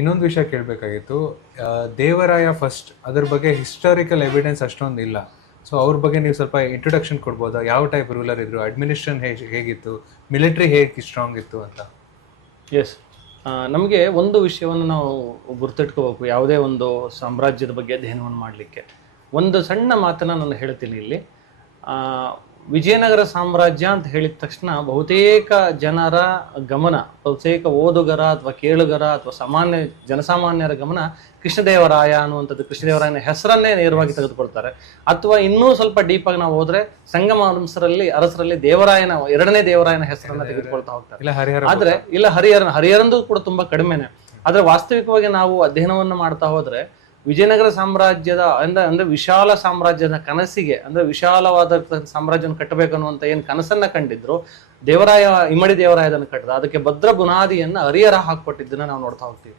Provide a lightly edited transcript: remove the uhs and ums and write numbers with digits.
ಇನ್ನೊಂದು ವಿಷಯ ಕೇಳಬೇಕಾಗಿತ್ತು. ದೇವರಾಯ ಫಸ್ಟ್ ಅದ್ರ ಬಗ್ಗೆ ಹಿಸ್ಟಾರಿಕಲ್ ಎವಿಡೆನ್ಸ್ ಅಷ್ಟೊಂದು ಇಲ್ಲ. ಸೊ ಅವ್ರ ಬಗ್ಗೆ ನೀವು ಸ್ವಲ್ಪ ಇಂಟ್ರೊಡಕ್ಷನ್ ಕೊಡ್ಬೋದಾ? ಯಾವ ಟೈಪ್ ರೂಲರ್ ಇದ್ರು, ಅಡ್ಮಿನಿಸ್ಟ್ರೇಷನ್ ಹೇಗಿತ್ತು, ಮಿಲಿಟರಿ ಹೇಗೆ ಸ್ಟ್ರಾಂಗ್ ಇತ್ತು ಅಂತ? ಎಸ್, ನಮಗೆ ಒಂದು ವಿಷಯವನ್ನು ನಾವು ಗುರ್ತಿಟ್ಕೋಬೇಕು ಯಾವುದೇ ಒಂದು ಸಾಮ್ರಾಜ್ಯದ ಬಗ್ಗೆ ಅಧ್ಯಯನವನ್ನು ಮಾಡಲಿಕ್ಕೆ. ಒಂದು ಸಣ್ಣ ಮಾತನ್ನು ನಾನು ಹೇಳ್ತೀನಿ ಇಲ್ಲಿ. ವಿಜಯನಗರ ಸಾಮ್ರಾಜ್ಯ ಅಂತ ಹೇಳಿದ ತಕ್ಷಣ ಬಹುತೇಕ ಜನರ ಗಮನ, ಬಹುತೇಕ ಓದುಗರ ಅಥವಾ ಕೇಳುಗರ ಅಥವಾ ಜನಸಾಮಾನ್ಯರ ಗಮನ ಕೃಷ್ಣದೇವರಾಯ ಅನ್ನುವಂಥದ್ದು, ಕೃಷ್ಣದೇವರಾಯನ ಹೆಸರನ್ನೇ ನೇರವಾಗಿ ತೆಗೆದುಕೊಳ್ತಾರೆ. ಅಥವಾ ಇನ್ನೂ ಸ್ವಲ್ಪ ಡೀಪ್ ಆಗಿ ನಾವು ಹೋದ್ರೆ ಸಂಗಮ ಅರಸರಲ್ಲಿ ದೇವರಾಯನ ಎರಡನೇ ದೇವರಾಯನ ಹೆಸರನ್ನ ತೆಗೆದುಕೊಳ್ತಾ ಹೋಗ್ತಾರೆ. ಆದ್ರೆ ಇಲ್ಲ, ಹರಿಹರಂದು ಕೂಡ ತುಂಬಾ ಕಡಿಮೆನೆ. ಆದ್ರೆ ವಾಸ್ತವಿಕವಾಗಿ ನಾವು ಅಧ್ಯಯನವನ್ನು ಮಾಡ್ತಾ ಹೋದ್ರೆ ವಿಜಯನಗರ ಸಾಮ್ರಾಜ್ಯದ ಅಂದ್ರೆ ವಿಶಾಲ ಸಾಮ್ರಾಜ್ಯದ ಕನಸಿಗೆ, ಅಂದ್ರೆ ವಿಶಾಲವಾದ ಸಾಮ್ರಾಜ್ಯವನ್ನು ಕಟ್ಟಬೇಕನ್ನುವಂತ ಏನ್ ಕನಸನ್ನ ಕಂಡಿದ್ರು ಇಮ್ಮಡಿ ದೇವರಾಯ ಅದನ್ನು ಕಟ್ಟದ. ಅದಕ್ಕೆ ಭದ್ರ ಬುನಾದಿಯನ್ನ ಹರಿಹರ ಹಾಕೊಟ್ಟಿದ್ದನ್ನ ನಾವು ನೋಡ್ತಾ ಹೋಗ್ತೀವಿ.